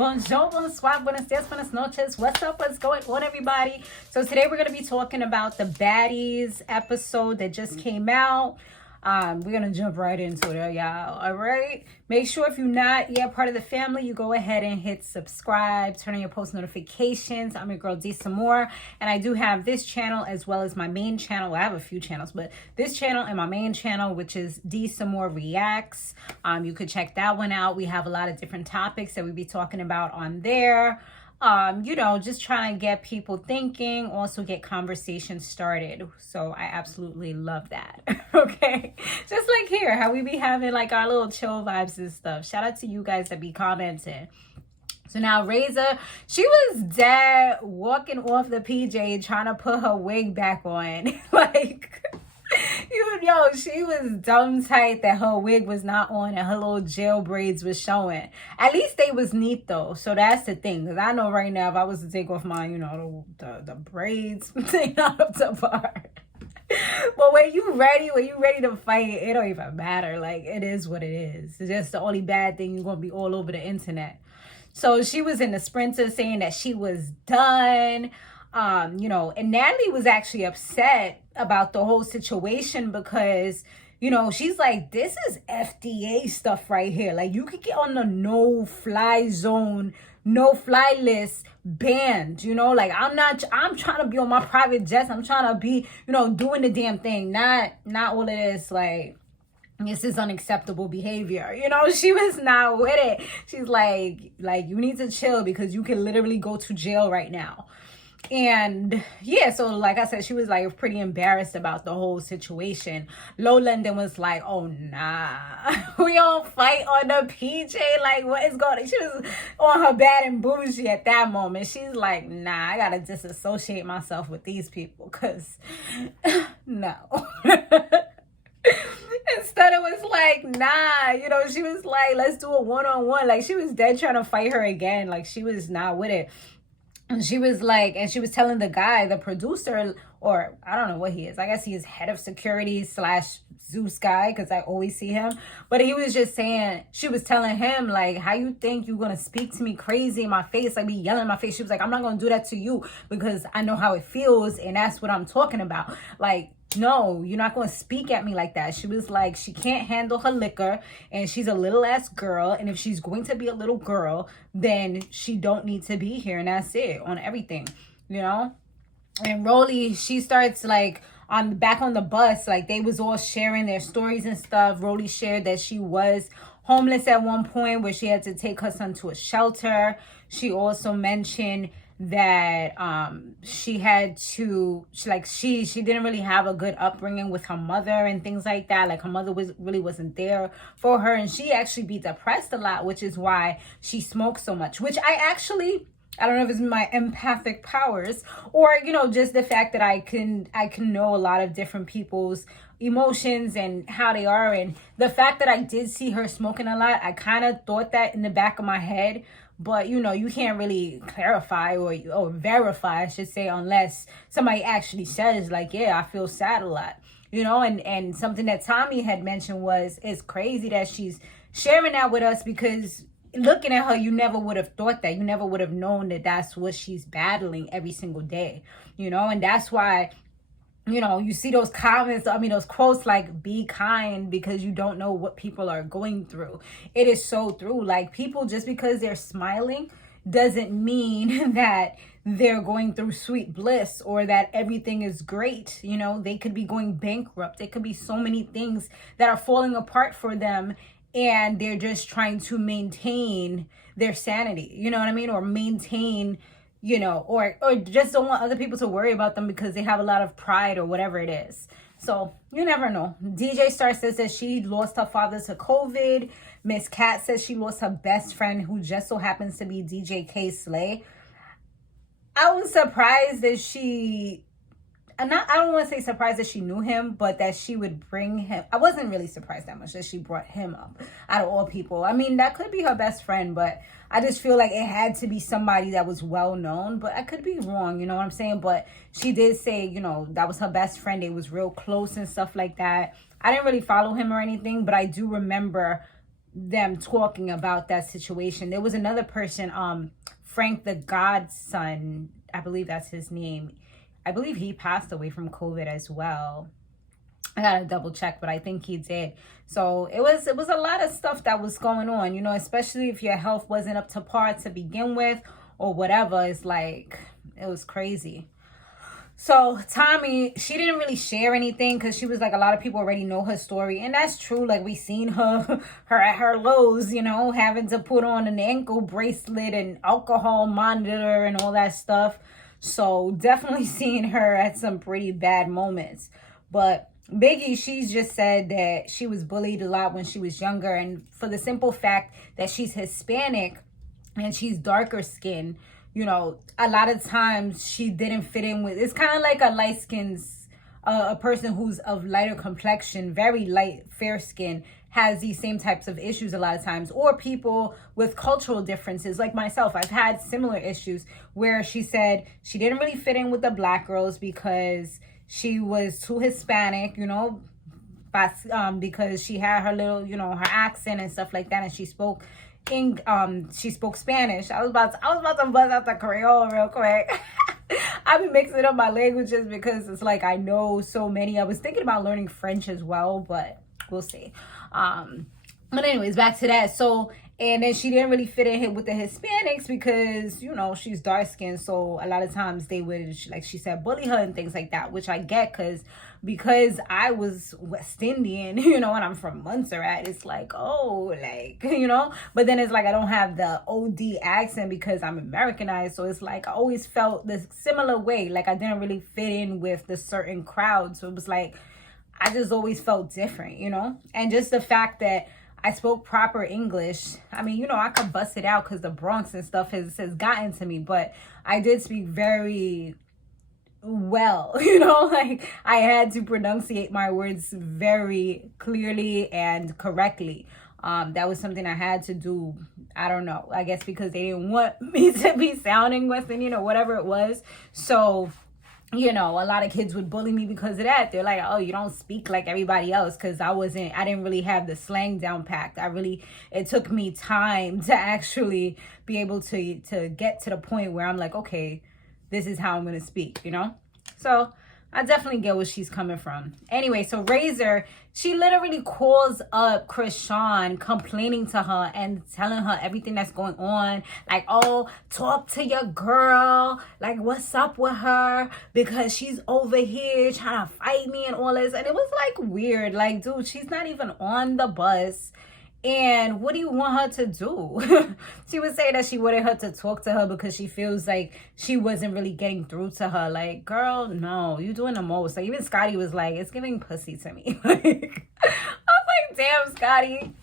Bonjour, bonsoir, buenos dias, buenas noches. What's up? What's going on, everybody? So today we're going to be talking about the Baddies episode that just came out. We're going to jump right into it, y'all. All right? Make sure if you're not yet part of the family, you go ahead and hit subscribe, turn on your post notifications. I'm your girl, D.Samore, and I do have this channel as well as my main channel. Well, I have a few channels, but this channel and my main channel, which is D.Samore Reacts. You could check that one out. We have a lot of different topics that we'll be talking about on there. Just trying to get people thinking, also get conversations started. So I absolutely love that. Okay. Just like here, how we be having like our little chill vibes and stuff. Shout out to you guys that be commenting. So now Reza, she was dead walking off the PJ trying to put her wig back on. Like, she was dumb tight that her wig was not on and her little jail braids was showing. At least they was neat though. So that's the thing. Because I know right now if I was to take off my, the braids, they not up to par. But when you ready to fight, it don't even matter. Like, it is what it is. It's just the only bad thing, you're going to be all over the internet. So she was in the Sprinter saying that she was done. And Natalie was actually upset about the whole situation because, she's like, this is FDA stuff right here. Like, you could get on the no-fly zone, no-fly list banned, like, I'm trying to be on my private jets. I'm trying to be, doing the damn thing. Not all of this, like, this is unacceptable behavior. She was not with it. She's like, you need to chill because you can literally go to jail right now. And yeah, so like I said, she was like pretty embarrassed about the whole situation. Low London was like, oh nah, we don't fight on the PJ. Like, what is going on? She was on her bad and bougie at that moment. She's like, nah, I gotta disassociate myself with these people because no. Instead it was like, nah, she was like, let's do a one-on-one. Like, she was dead trying to fight her again. Like, she was not with it. And she was like, and she was telling the guy, the producer, or I don't know what he is. I guess he is head of security / Zeus guy, because I always see him. But he was just saying, she was telling him, like, how you think you're going to speak to me crazy in my face, like be yelling in my face. She was like, I'm not going to do that to you because I know how it feels. And that's what I'm talking about. Like, no, you're not going to speak at me like that. She was like, she can't handle her liquor and she's a little ass girl. And if she's going to be a little girl, then she don't need to be here. And that's it on everything, And Rolly, she starts like back on the bus, like they was all sharing their stories and stuff. Rolly shared that she was homeless at one point where she had to take her son to a shelter. She also mentioned that she had to she didn't really have a good upbringing with her mother and things like that. Like, her mother wasn't there for her, and she actually be depressed a lot, which is why she smokes so much, which I don't know if it's my empathic powers or just the fact that I can know a lot of different people's emotions and how they are. And the fact that I did see her smoking a lot, I kind of thought that in the back of my head. But, you can't really clarify or verify, I should say, unless somebody actually says, like, yeah, I feel sad a lot, and something that Tommy had mentioned it's crazy that she's sharing that with us because looking at her, you never would have thought that. You never would have known that that's what she's battling every single day, and that's why, you see those comments, those quotes like, be kind because you don't know what people are going through. It is so true. Like, people, just because they're smiling doesn't mean that they're going through sweet bliss or that everything is great. They could be going bankrupt. There could be so many things that are falling apart for them, and they're just trying to maintain their sanity, you know what I mean? Or maintain, or just don't want other people to worry about them because they have a lot of pride or whatever it is. So you never know. DJ Star says that she lost her father to COVID. Miss Cat says she lost her best friend, who just so happens to be DJ K Slay. I was surprised that I don't want to say surprised that she knew him, but that she would bring him. I wasn't really surprised that much that she brought him up out of all people. That could be her best friend, but I just feel like it had to be somebody that was well known, but I could be wrong, you know what I'm saying? But she did say, that was her best friend. They was real close and stuff like that. I didn't really follow him or anything, but I do remember them talking about that situation. There was another person, Frank the Godson, I believe that's his name. I believe he passed away from COVID as well. I gotta double check, but I think he did. So it was a lot of stuff that was going on, you know, especially if your health wasn't up to par to begin with or whatever. It's like, it was crazy. So Tommy, she didn't really share anything because she was like, a lot of people already know her story. And that's true. Like, we seen her at her lows, you know, having to put on an ankle bracelet and alcohol monitor and all that stuff. So definitely seeing her at some pretty bad moments. But Biggie, she's just said that she was bullied a lot when she was younger. And for the simple fact that she's Hispanic and she's darker skinned, you know, a lot of times she didn't fit in with, it's kind of like a light skin, a person who's of lighter complexion, very light, fair skin, has these same types of issues a lot of times. Or people with cultural differences, like myself. I've had similar issues where she said she didn't really fit in with the black girls because she was too Hispanic, you know, because she had her little, you know, her accent and stuff like that, and she spoke Spanish. I was about to buzz out the Creole real quick. I've been mixing up my languages because it's like I know so many. I was thinking about learning French as well, but we'll see. But anyways, back to that. So, and then she didn't really fit in with the Hispanics because, you know, she's dark skinned. So a lot of times they would, like she said, bully her and things like that, which I get because I was West Indian, you know, and I'm from Montserrat. It's like, oh, like, you know, but then it's like I don't have the OD accent because I'm Americanized. So it's like I always felt this similar way. Like I didn't really fit in with the certain crowd. So it was like I just always felt different, you know, and just the fact that I spoke proper English. I mean, you know, I could bust it out because the Bronx and stuff has gotten to me, but I did speak very well, you know, like I had to pronunciate my words very clearly and correctly. That was something I had to do. I don't know, I guess because they didn't want me to be sounding West Indian or whatever it was. So, you know, a lot of kids would bully me because of that. They're like, oh, you don't speak like everybody else, because I didn't really have the slang down packed. It took me time to actually be able to get to the point where I'm like, okay, this is how I'm going to speak, you know? So I definitely get where she's coming from. Anyway, so Razor, she literally calls up Krishan, complaining to her and telling her everything that's going on. Like, oh, talk to your girl. Like, what's up with her? Because she's over here trying to fight me and all this. And it was like weird. Like, dude, she's not even on the bus. And what do you want her to do? She would say that she wanted her to talk to her because she feels like she wasn't really getting through to her. Like, girl, no, you doing the most. Like, even Scotty was like, it's giving pussy to me. Like, I was like, damn, Scotty.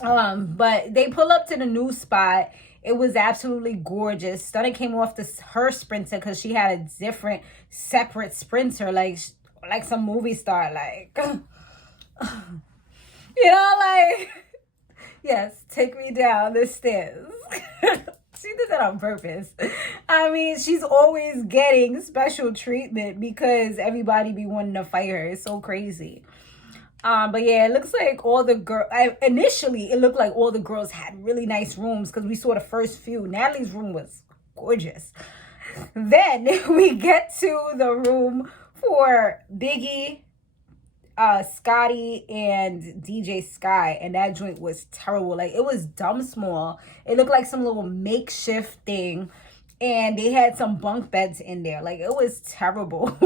But they pull up to the new spot. It was absolutely gorgeous. Stunna came off her sprinter because she had a different, separate sprinter, like some movie star, like, you know, like, yes, take me down the stairs. She did that on purpose. I mean, she's always getting special treatment because everybody be wanting to fight her. It's so crazy. But yeah, it looks like all the girls, initially, it looked like all the girls had really nice rooms because we saw the first few. Natalie's room was gorgeous. Then we get to the room for Biggie, Scotty, and DJ Sky, and that joint was terrible. Like, it was dumb small. It looked like some little makeshift thing, and they had some bunk beds in there. Like, it was terrible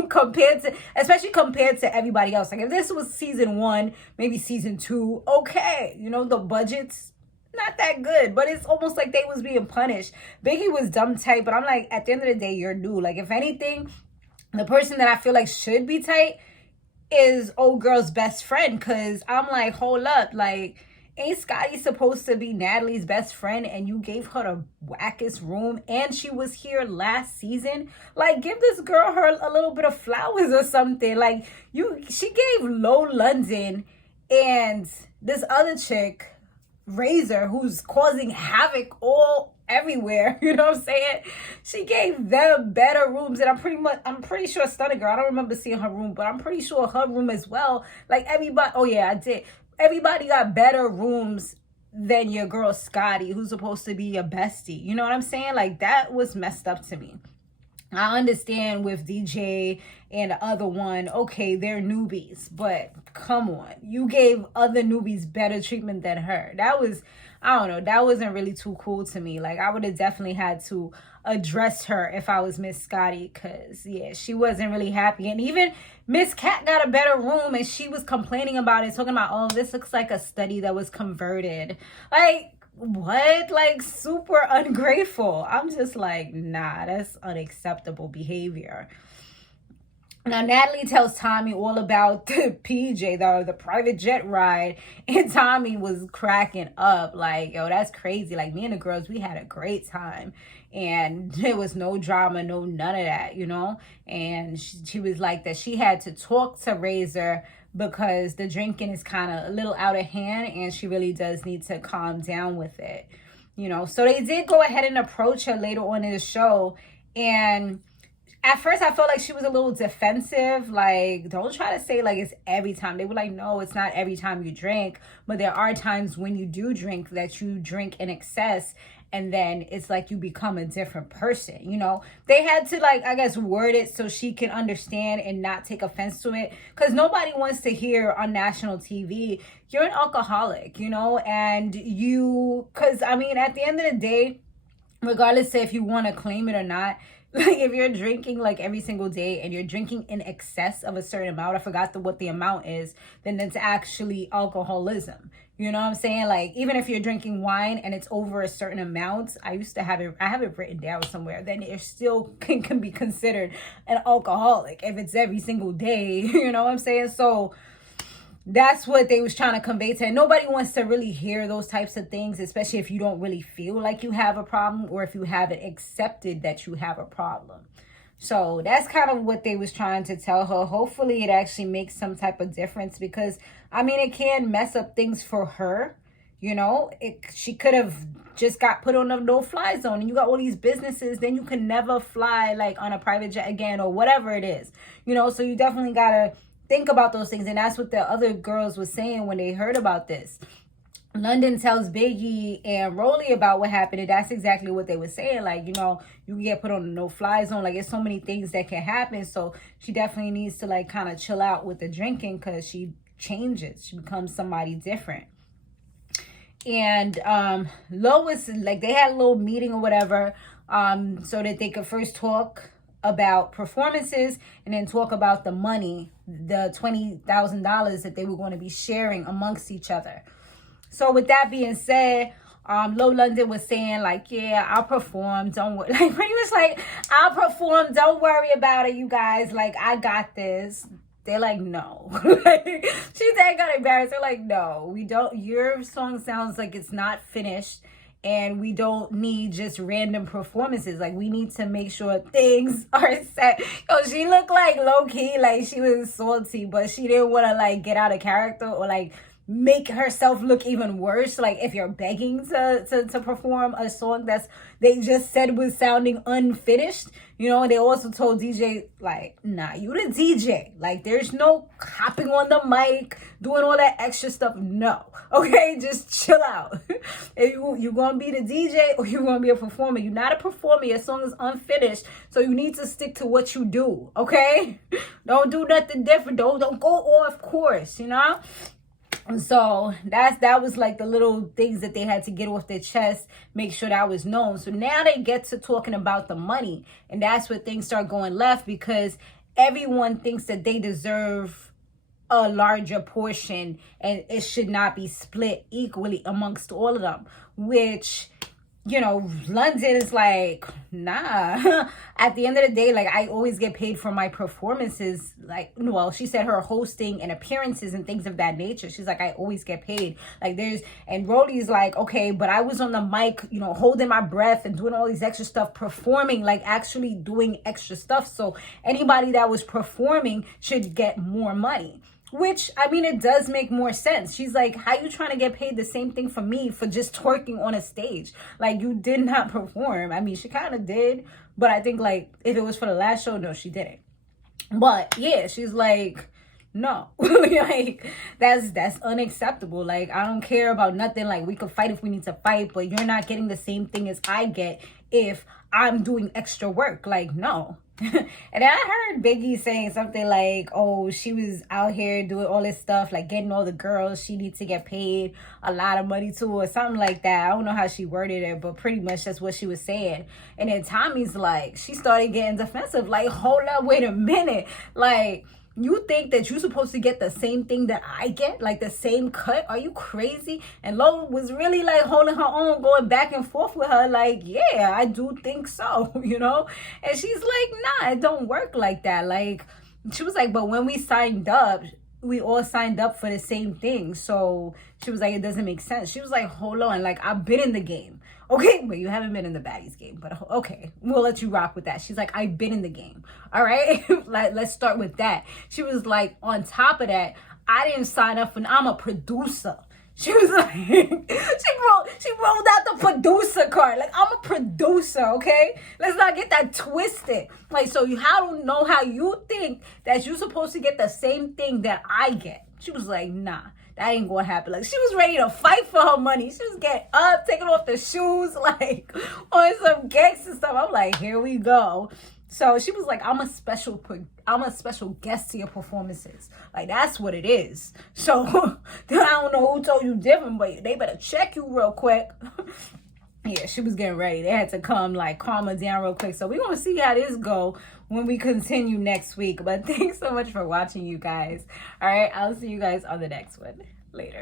especially compared to everybody else. Like, if this was season 1, maybe season 2, okay, you know, the budget's not that good, but it's almost like they was being punished. Biggie was dumb tight, but I'm like, at the end of the day, you're new. Like, if anything, the person that I feel like should be tight is old girl's best friend, because I'm like, hold up, like, ain't Scotty supposed to be Natalie's best friend, and you gave her the wackest room, and she was here last season? Like, give this girl her a little bit of flowers or something. Like, she gave Low London and this other chick, Razor, who's causing havoc everywhere, you know what I'm saying? She gave them better rooms, and I'm pretty sure Stunna girl, I don't remember seeing her room, but I'm pretty sure her room as well. Like, everybody, oh yeah, I did. Everybody got better rooms than your girl Scotty, who's supposed to be your bestie. You know what I'm saying? Like, that was messed up to me. I understand with DJ and the other one, okay, they're newbies, but come on, you gave other newbies better treatment than her. That was, I don't know, that wasn't really too cool to me. Like, I would have definitely had to address her if I was Miss Scotty, because yeah, she wasn't really happy. And even Miss Cat got a better room, and she was complaining about it, talking about, oh, this looks like a study that was converted. Like, what? Like, super ungrateful. I'm just like, nah, that's unacceptable behavior. Now, Natalie tells Tommy all about the PJ, the private jet ride, and Tommy was cracking up like, yo, that's crazy. Like, me and the girls, we had a great time, and there was no drama, none of that, you know. And she was like that she had to talk to Razor because the drinking is kind of a little out of hand, and she really does need to calm down with it, you know. So they did go ahead and approach her later on in the show, and at first I felt like she was a little defensive, like, don't try to say like it's every time. They were like, no, it's not every time you drink, but there are times when you do drink that you drink in excess, and then it's like you become a different person, you know. They had to, like, I guess, word it so she can understand and not take offense to it, because nobody wants to hear on national TV, you're an alcoholic, you know. And because I mean, at the end of the day, regardless of if you want to claim it or not, like, if you're drinking like every single day and you're drinking in excess of a certain amount, I forgot what the amount is, then it's actually alcoholism. You know what I'm saying? Like, even if you're drinking wine and it's over a certain amount, I have it written down somewhere, then it still can be considered an alcoholic if it's every single day. You know what I'm saying? So that's what they was trying to convey to her. Nobody wants to really hear those types of things, especially if you don't really feel like you have a problem, or if you haven't accepted that you have a problem. So that's kind of what they was trying to tell her. Hopefully it actually makes some type of difference, because I mean, it can mess up things for her. You know, she could have just got put on a no-fly zone, and you got all these businesses, then you can never fly like on a private jet again, or whatever it is, you know. So you definitely gotta think about those things. And that's what the other girls was saying when they heard about this. London tells Biggie and Rolly about what happened, and that's exactly what they were saying. Like, you know, you can get put on a no-fly zone. Like, there's so many things that can happen. So she definitely needs to, like, kind of chill out with the drinking, because she changes. She becomes somebody different. And Lois, like, they had a little meeting or whatever, so that they could first talk about performances and then talk about the money, the $20,000 that they were going to be sharing amongst each other. So with that being said, Low London was saying like, yeah, I'll perform, don't worry. Like, pretty much like, I'll perform, don't worry about it, you guys, like, I got this. They're like, no. She said, got embarrassed. They're like, no, we don't. Your song sounds like it's not finished, and we don't need just random performances. Like, we need to make sure things are set. Yo, she looked like low-key, like she was salty, but she didn't want to, like, get out of character or, like, make herself look even worse. Like, if you're begging to perform a song that's they just said was sounding unfinished, you know. And they also told DJ, like, nah, you the DJ, like, there's no hopping on the mic, doing all that extra stuff. No, okay, just chill out. If you gonna be the DJ or you gonna be a performer, you're not a performer. Your song is unfinished, so you need to stick to what you do, okay? Don't do nothing different. Don't go off course, you know. So that was like the little things that they had to get off their chest, make sure that was known. So now they get to talking about the money, and that's where things start going left, because everyone thinks that they deserve a larger portion and it should not be split equally amongst all of them, which, you know, London is like, nah. At the end of the day, like, I always get paid for my performances. Like, well, she said her hosting and appearances and things of that nature. She's like, I always get paid. Like, and Rolly's like, okay, but I was on the mic, you know, holding my breath and doing all these extra stuff, performing, like, actually doing extra stuff. So anybody that was performing should get more money. Which, I mean, it does make more sense. She's like, how you trying to get paid the same thing for me for just twerking on a stage? Like, you did not perform. I mean, she kind of did, but I think, like, if it was for the last show, no, she didn't. But yeah, she's like, No. Like, that's unacceptable. Like, I don't care about nothing. Like, we could fight if we need to fight, but you're not getting the same thing as I get if I'm doing extra work. Like, no. And then I heard Biggie saying something like, oh, she was out here doing all this stuff, like getting all the girls, she needs to get paid a lot of money too, or something like that. I don't know how she worded it, but pretty much that's what she was saying. And then Tommy's like, she started getting defensive, like, hold up, wait a minute. Like, you think that you're supposed to get the same thing that I get? Like the same cut? Are you crazy? And Lo was really like holding her own, going back and forth with her. Like, yeah, I do think so, you know? And she's like, nah, it don't work like that. Like, she was like, but when we signed up, we all signed up for the same thing. So she was like, it doesn't make sense. She was like, hold on. Like, I've been in the game. Okay, but you haven't been in the Baddies game. But okay, we'll let you rock with that. She's like, I've been in the game. All right, like, let's start with that. She was like, on top of that, I didn't sign up for, I'm a producer. She was like, she rolled out the producer card. Like, I'm a producer, okay? Let's not get that twisted. Like, so I don't know how you think that you're supposed to get the same thing that I get. She was like, nah. That ain't gonna happen. Like, she was ready to fight for her money. She was getting up, taking off the shoes, like, on some gangster stuff. I'm like, here we go. So she was like, I'm a special guest to your performances. Like, that's what it is. So I don't know who told you different, but they better check you real quick. Yeah, she was getting ready. They had to come, like, calm her down real quick. So we're going to see how this go when we continue next week. But thanks so much for watching, you guys. All right, I'll see you guys on the next one. Later.